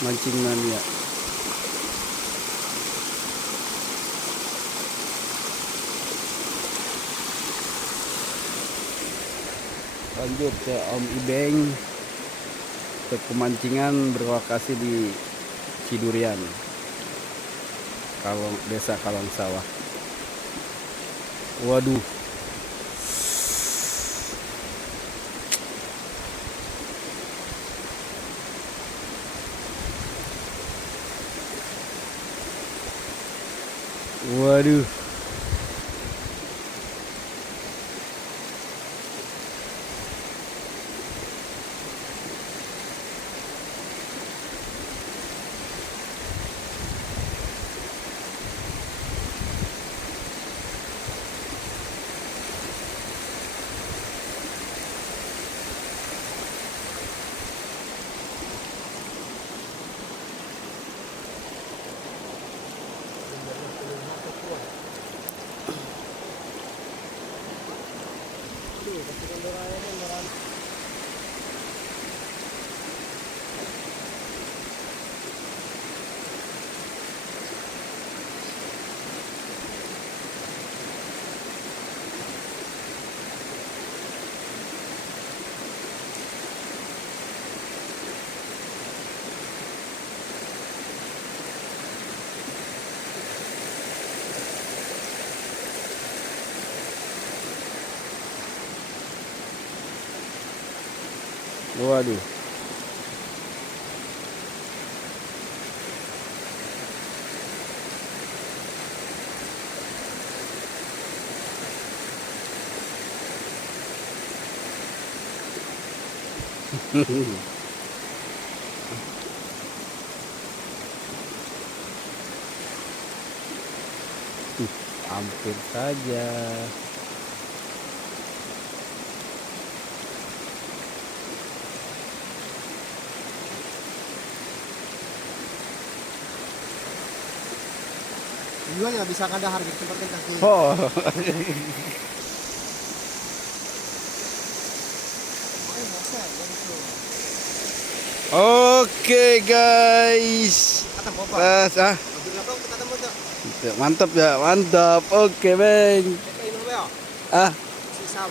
Mancing mania. Lanjut ke Om Ibeng ke pemancingan berlokasi di Cidurian, Desa Kalong Sawah. Waduh, waduh. Waduh. Hampir saja. Juga nggak bisa kadahar gitu seperti kaki. Oh. Oke guys. Mantap ya, mantap. Oke Beng. Ah. Sisa,